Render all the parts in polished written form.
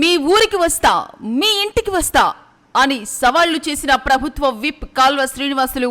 మీ ఊరికి వస్తా, మీ ఇంటికి వస్తా అని సవాళ్లు చేసిన ప్రభుత్వ విప్ కాల్వ శ్రీనివాసులు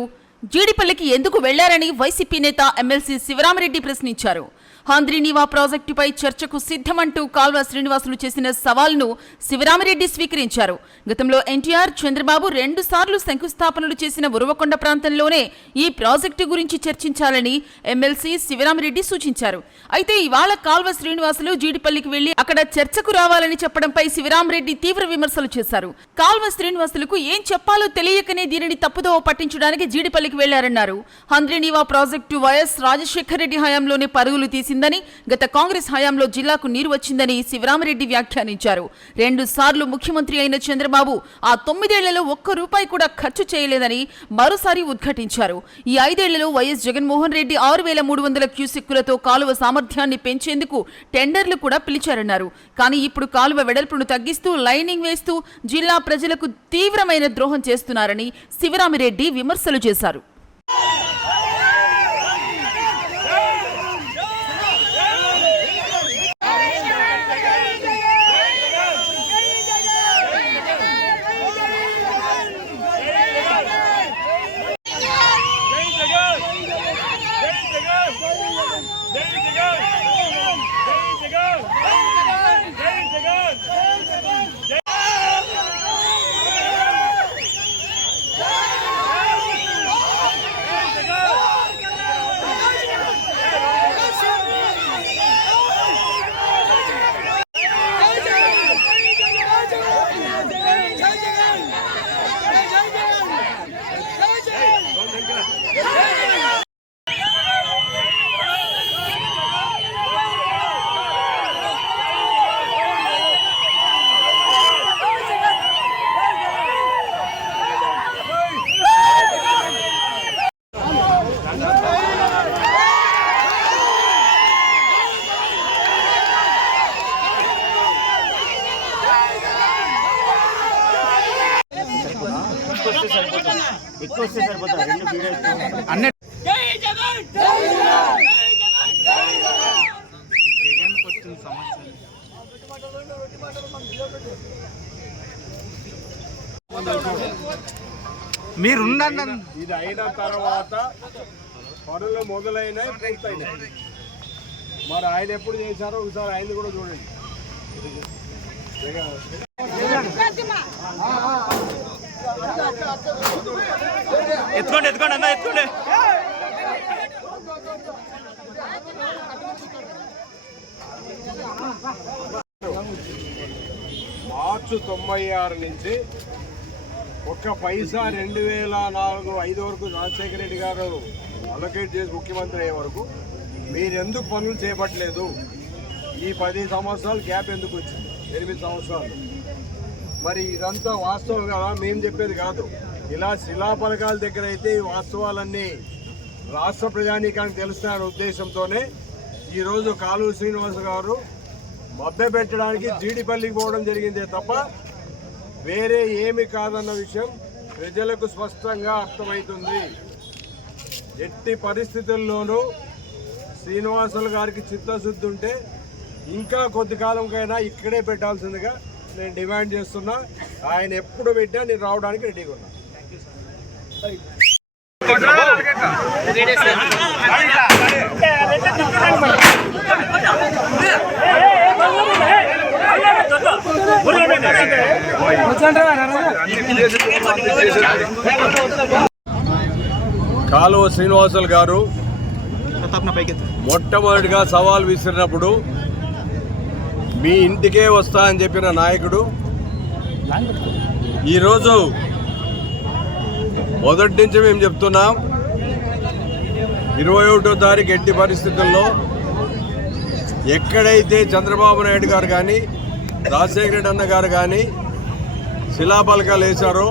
జీడిపల్లికి ఎందుకు వెళ్లారని వైసీపీ నేత ఎమ్మెల్సీ శివరామరెడ్డి ప్రశ్నించారు. హంద్రీనీవా ప్రాజెక్టుపై చర్చకు సిద్ధమంటూ కాల్వ శ్రీనివాసులు చేసిన సవాల్ను శివరామరెడ్డి స్వీకరించారు. గతంలో ఎన్టీఆర్, చంద్రబాబు 2 సార్లు శంకుస్థాపనలు చేసిన ఉరవకొండ ప్రాంతంలోనే ఈ ప్రాజెక్టు గురించి చర్చించాలని ఎమ్మెల్సీ శివరామరెడ్డి సూచించారు. అయితే ఇవాళ కాల్వ శ్రీనివాసులు జీడిపల్లికి వెళ్లి అక్కడ చర్చకు రావాలని చెప్పడంపై శివరామరెడ్డి తీవ్ర విమర్శలు చేశారు. కాల్వ శ్రీనివాసులకు ఏం చెప్పాలో తెలియకనే దీనిని తప్పుదోవ పట్టించడానికి జీడిపల్లికి వెళ్లారన్నారు. హంద్రీనీవా ప్రాజెక్టు వైఎస్ రాజశేఖర రెడ్డి హయాంలోనే పరుగులు తీసిందని, గత కాంగ్రెస్ హయాంలో జిల్లాకు నీరు వచ్చిందని శివరామరెడ్డి వ్యాఖ్యానించారు. 2 సార్లు ముఖ్యమంత్రి అయిన చంద్రబాబు ఆ 9 ఏళ్లలో ₹1 కూడా ఖర్చు చేయలేదని మరోసారి ఉద్ఘాటించారు. ఈ 5 ఏళ్లలో వైఎస్ జగన్మోహన్ రెడ్డి 6300 క్యూసెక్కులతో కాలువ సామర్థ్యాన్ని పెంచేందుకు టెండర్లు కూడా పిలిచారన్నారు. కానీ ఇప్పుడు కాలువ వెడల్పును తగ్గిస్తూ లైనింగ్ వేస్తూ జిల్లా ప్రజలకు తీవ్రమైన ద్రోహం చేస్తున్నారని శివరామరెడ్డి విమర్శలు చేశారు. ఇది అయిన తర్వాత పనులు మొదలైనాయి, పూర్తయినాయి. మరి ఆయన ఎప్పుడు చేశారో ఒకసారి ఆయన కూడా చూడండి. ఎత్తుకోండి ఎత్తుకోండి అన్న ఎత్తుకోండి. మార్చి 96 నుంచి ఒక్క పైసా 2004-05 వరకు రాజశేఖర రెడ్డి గారు అలొకేట్ చేసి ముఖ్యమంత్రి అయ్యే వరకు మీరు ఎందుకు పనులు చేపట్టలేదు? ఈ 10 సంవత్సరాలు గ్యాప్ ఎందుకు వచ్చింది? 8 సంవత్సరాలు. మరి ఇదంతా వాస్తవం కదా, మేము చెప్పేది కాదు. ఇలా శిలాఫలకాల దగ్గర అయితే ఈ వాస్తవాలన్నీ రాష్ట్ర ప్రజానీకానికి తెలుస్తాయనే ఉద్దేశంతోనే ఈరోజు కాలువ శ్రీనివాస్ గారు మభ్యపెట్టడానికి జీడిపల్లికి పోవడం జరిగిందే తప్ప వేరే ఏమి కాదన్న విషయం ప్రజలకు స్పష్టంగా అర్థమవుతుంది. ఎట్టి పరిస్థితుల్లోనూ శ్రీనివాసులు గారికి చిత్తశుద్ధి ఉంటే ఇంకా కొద్ది కాలంకైనా ఇక్కడే పెట్టాల్సిందిగా నేను డిమాండ్ చేస్తున్నా. ఆయన ఎప్పుడు పెట్టా నేను రావడానికి రెడీగా ఉన్నా. కాలువ శ్రీనివాసులు గారు మొట్టమొదటిగా సవాల్ విసిరినప్పుడు మీ ఇంటికే వస్తా అని చెప్పిన నాయకుడు ఈరోజు మొదటి నుంచి మేము చెప్తున్నాం, 21వ తారీఖు ఎట్టి పరిస్థితుల్లో ఎక్కడైతే చంద్రబాబు నాయుడు గారు కానీ రాజశేఖర రెడ్డి అన్న గారు కానీ శిలాఫలకాలు వేశారో,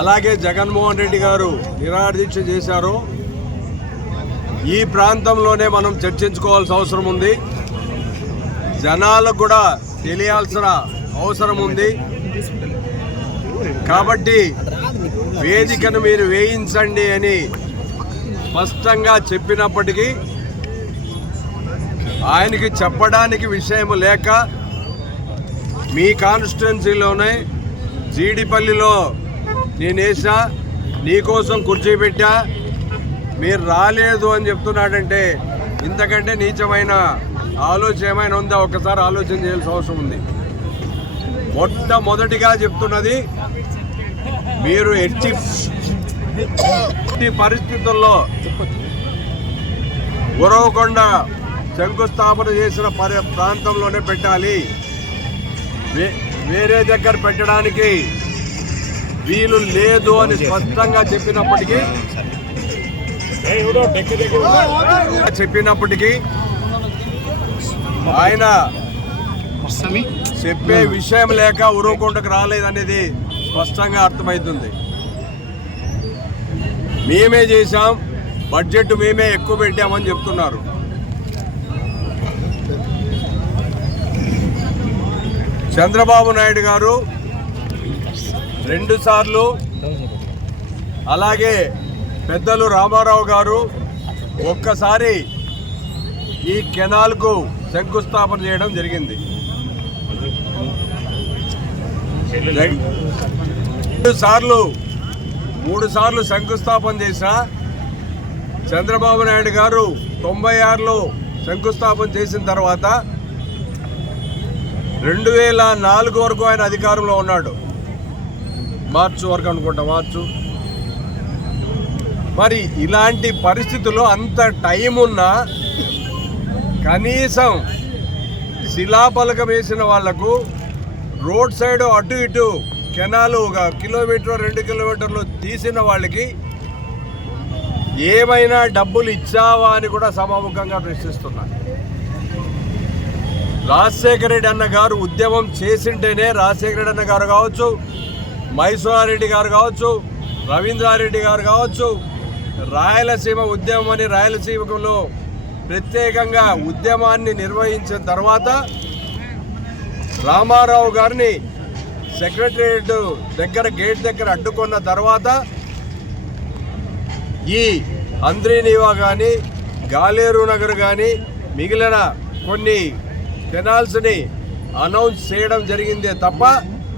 అలాగే జగన్మోహన్ రెడ్డి గారు నిరాదీక్ష చేశారో, ఈ ప్రాంతంలోనే మనం చర్చించుకోవాల్సిన అవసరం ఉంది. జనాలకు కూడా తెలియాల్సిన అవసరం ఉంది. కాబట్టి వేదికను మీరు వేయించండి అని స్పష్టంగా చెప్పినప్పటికీ ఆయనకి చెప్పడానికి విషయం లేక మీ కాన్స్టిట్యున్సీలోనే జీడిపల్లిలో నేను వేసా, నీకోసం కుర్చీ పెట్టా, మీరు రాలేదు అని చెప్తున్నాడంటే ఇంతకంటే నీచమైన ఆలోచన ఏమైనా ఉందా? ఒక్కసారి ఆలోచన చేయాల్సిన అవసరం ఉంది. మొట్టమొదటిగా చెప్తున్నది, మీరు ఎట్టి పరిస్థితుల్లో ఉరవకొండ శంకుస్థాపన చేసిన ప్రాంతంలోనే పెట్టాలి, వేరే దగ్గర పెట్టడానికి వీలు లేదు అని స్పష్టంగా చెప్పినప్పటికీ ఆయన చెప్పే విషయం లేక ఉరవకొండకు రాలేదనేది స్పష్టంగా అర్థమవుతుంది. మేమే చేశాం, బడ్జెట్ మేమే ఎక్కువ పెట్టామని చెప్తున్నారు. చంద్రబాబు నాయుడు గారు 2 సార్లు, అలాగే పెద్దలు రామారావు గారు ఒక్కసారి ఈ కెనాల్కు శంకుస్థాపన చేయడం జరిగింది. 3 సార్లు శంకుస్థాపన చేసిన చంద్రబాబు నాయుడు గారు 96లో శంకుస్థాపన చేసిన తర్వాత 2004 వరకు ఆయన అధికారంలో ఉన్నాడు. మార్చి వరకు అనుకుంటా, మార్చు. మరి ఇలాంటి పరిస్థితుల్లో అంత టైం ఉన్నా కనీసం శిలాఫలకం వేసిన వాళ్లకు రోడ్ సైడ్ అటు ఇటు కెనాలు 1 కిలోమీటర్ 2 కిలోమీటర్లు తీసిన వాళ్ళకి ఏమైనా డబ్బులు ఇచ్చావా అని కూడా సభాముఖంగా ప్రశ్నిస్తున్నారు. రాజశేఖర రెడ్డి అన్న గారు ఉద్యమం చేసింటేనే, రాజశేఖర రెడ్డి అన్న గారు కావచ్చు, మైసూరారెడ్డి గారు కావచ్చు, రవీంద్రారెడ్డి గారు కావచ్చు, రాయలసీమ ఉద్యమం అని రాయలసీమలో ప్రత్యేకంగా ఉద్యమాన్ని నిర్వహించిన తర్వాత రామారావు గారిని సెక్రటరియట్ దగ్గర గేట్ దగ్గర అడ్డుకున్న తర్వాత ఈ అంద్రీనీవా కానీ, గాలేరు నగర్ కానీ, మిగిలిన కొన్ని కెనాల్స్ని అనౌన్స్ చేయడం జరిగిందే తప్ప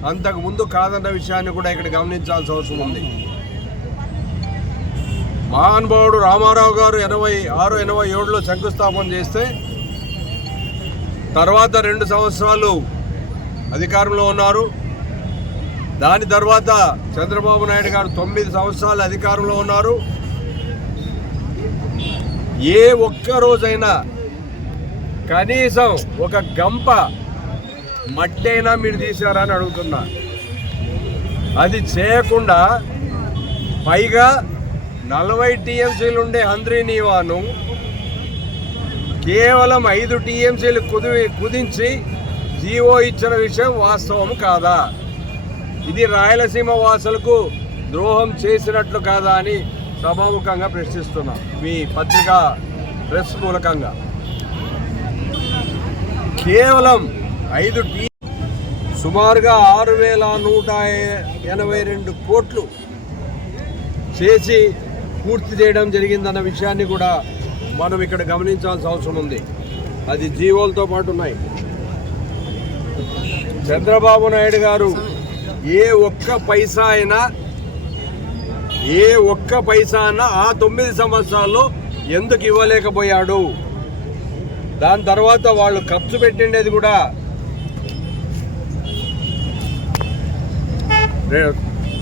అంతకు ముందు కాదన్న విషయాన్ని కూడా ఇక్కడ గమనించాల్సిన అవసరం ఉంది. మహానుభావుడు రామారావు గారు 86, 87లో శంకుస్థాపన చేస్తే తర్వాత 2 సంవత్సరాలు అధికారంలో ఉన్నారు. దాని తర్వాత చంద్రబాబు నాయుడు గారు 9 సంవత్సరాలు అధికారంలో ఉన్నారు. ఏ ఒక్క రోజైనా కనీసం ఒక గంప మట్టైనా మీరు తీశారని అడుగుతున్నా. అది చేయకుండా పైగా 40 టీఎంసీలు ఉండే అంద్రీనీవాను కేవలం 5 టీఎంసీలు కుదించి జీవో ఇచ్చిన విషయం వాస్తవం కాదా? ఇది రాయలసీమ వాసులకు ద్రోహం చేసినట్లు కాదా అని సభాముఖంగా ప్రశ్నిస్తున్నా మీ పత్రికా ప్రెస్ మూలకంగా. కేవలం 5 సుమారుగా 6,182 కోట్లు చేసి పూర్తి చేయడం జరిగిందన్న విషయాన్ని కూడా మనం ఇక్కడ గమనించాల్సిన అవసరం ఉంది. అది జీవోలతో పాటు ఉన్నాయి. చంద్రబాబు నాయుడు గారు ఏ ఒక్క పైసా అయినా ఆ 9 సంవత్సరాల్లో ఎందుకు ఇవ్వలేకపోయాడు? దాని తర్వాత వాళ్ళు ఖర్చు పెట్టిండేది కూడా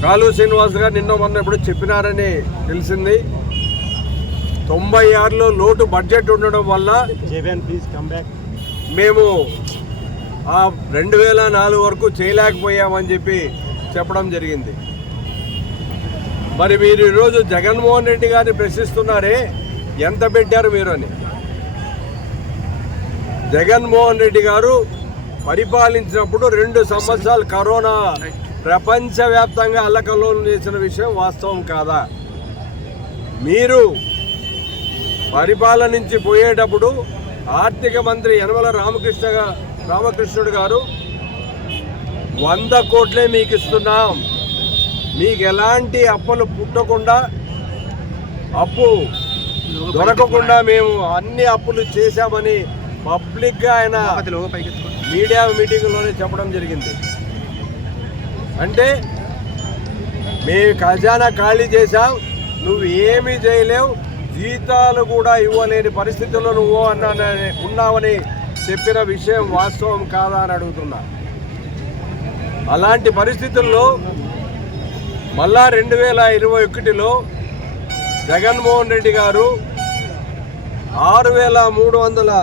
కాలు శ్రీనివాస్ గారు నిన్న మొన్న ఎప్పుడు చెప్పినారని తెలిసింది. 96లో లోటు బడ్జెట్ ఉండడం వల్ల మేము ఆ 2004 వరకు చేయలేకపోయామని చెప్పి చెప్పడం జరిగింది. మరి మీరు ఈరోజు జగన్మోహన్ రెడ్డి గారిని ప్రశ్నిస్తున్నారే, ఎంత పెట్టారు మీరు అని. జగన్మోహన్ రెడ్డి గారు పరిపాలించినప్పుడు 2 సంవత్సరాలు కరోనా ప్రపంచవ్యాప్తంగా అల్లకల్లోలం చేసిన విషయం వాస్తవం కాదా? మీరు పరిపాలన నుంచి పోయేటప్పుడు ఆర్థిక మంత్రి యనమల రామకృష్ణుడు గారు 100 కోట్లే మీకు ఇస్తున్నాం, మీకు ఎలాంటి అప్పులు పుట్టకుండా, అప్పు దొరకకుండా మేము అన్ని అప్పులు చేశామని పబ్లిక్గా ఆయన మీడియా మీటింగ్లోనే చెప్పడం జరిగింది. అంటే మీ ఖజానా ఖాళీ చేశావు, నువ్వు ఏమీ చేయలేవు, జీతాలు కూడా ఇవ్వలేని పరిస్థితుల్లో నువ్వు ఉన్నావని చెప్పిన విషయం వాస్తవం కాదా అని అడుగుతున్నా. అలాంటి పరిస్థితుల్లో మళ్ళా 2021లో జగన్మోహన్ రెడ్డి గారు 6,300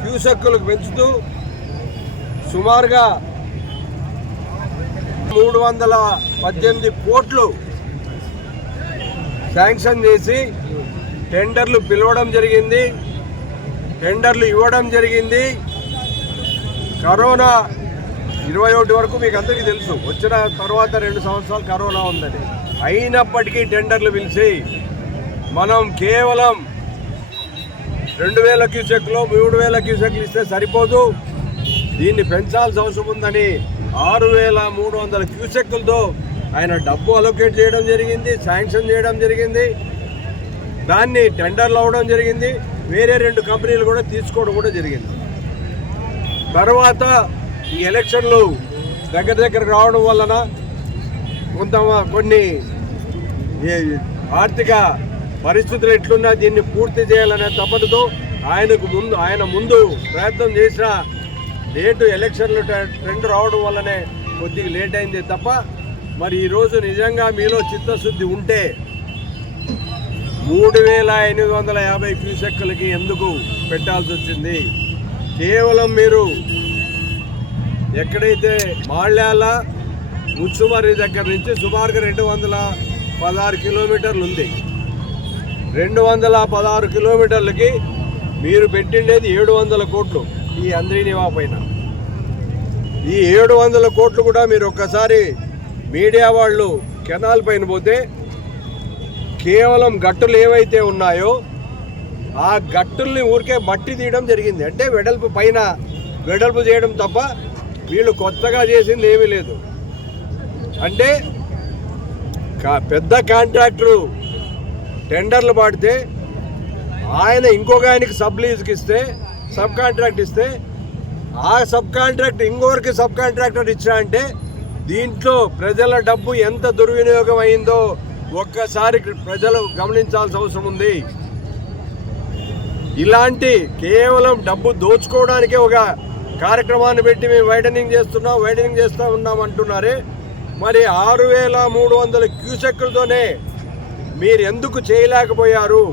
క్యూసెక్కులకు పెంచుతూ సుమారుగా 318 కోట్లు శాంక్షన్ చేసి టెండర్లు పిలవడం జరిగింది, టెండర్లు ఇవ్వడం జరిగింది. కరోనా 21 వరకు మీకు అందరికీ తెలుసు, వచ్చిన తర్వాత 2 సంవత్సరాలు కరోనా ఉందని. అయినప్పటికీ టెండర్లు పిలిచి మనం కేవలం 2,000 క్యూసెక్లు 3,000 క్యూసెక్లు ఇస్తే సరిపోదు, దీన్ని పెంచాల్సిన అవసరం ఉందని 6,300 క్యూసెక్కులతో ఆయన డబ్బు అలొకేట్ చేయడం జరిగింది, శాంక్షన్ చేయడం జరిగింది. దాన్ని టెండర్లు అవ్వడం జరిగింది. వేరే 2 కంపెనీలు కూడా తీసుకోవడం కూడా జరిగింది. తర్వాత ఈ ఎలక్షన్లు దగ్గర రావడం వలన కొన్ని ఆర్థిక పరిస్థితులు ఎట్లున్నా దీన్ని పూర్తి చేయాలనే తపనతో ఆయన ముందు ప్రయత్నం చేసిన డేటు ఎలక్షన్లు ట్రెండ్ రావడం వల్లనే కొద్దిగా లేట్ అయింది తప్ప, మరి ఈరోజు నిజంగా మీలో చిత్తశుద్ధి ఉంటే 3,850 క్యూసెక్కులకి ఎందుకు పెట్టాల్సి వచ్చింది? కేవలం మీరు ఎక్కడైతే మాళ్యాల ముచ్చుమర్రి దగ్గర నుంచి సుమారుగా 216 కిలోమీటర్లు ఉంది. 216 కిలోమీటర్లకి మీరు పెట్టిండేది 700 కోట్లు ఈ అంద్రీనివా పైన. ఈ 700 కోట్లు కూడా మీరు ఒక్కసారి మీడియా వాళ్ళు కెనాల్ పైన పోతే కేవలం గట్టులు ఏవైతే ఉన్నాయో ఆ గట్టుల్ని ఊరికే మట్టి తీయడం జరిగింది. అంటే వెడల్పు పైన వెడల్పు చేయడం తప్ప వీళ్ళు కొత్తగా చేసింది ఏమీ లేదు. అంటే పెద్ద కాంట్రాక్టరు టెండర్లు పాడితే ఆయన ఇంకొక ఆయనకి సబ్ లీజ్కి ఇస్తే, సబ్ కాంట్రాక్ట్ ఇస్తే, ఆ సబ్ కాంట్రాక్ట్ ఇంకొకరికి సబ్ కాంట్రాక్టర్ ఇచ్చా అంటే దీంట్లో ప్రజల డబ్బు ఎంత దుర్వినియోగం అయిందో ఒక్కసారి ప్రజలు గమనించాల్సిన అవసరం ఉంది. ఇలాంటి కేవలం డబ్బు దోచుకోవడానికే ఒక కార్యక్రమాన్ని పెట్టి మేము వైడనింగ్ చేస్తూ ఉన్నాం అంటున్నారే, మరి 6,300 క్యూసెక్కులతోనే మీరు ఎందుకు చేయలేకపోయారు?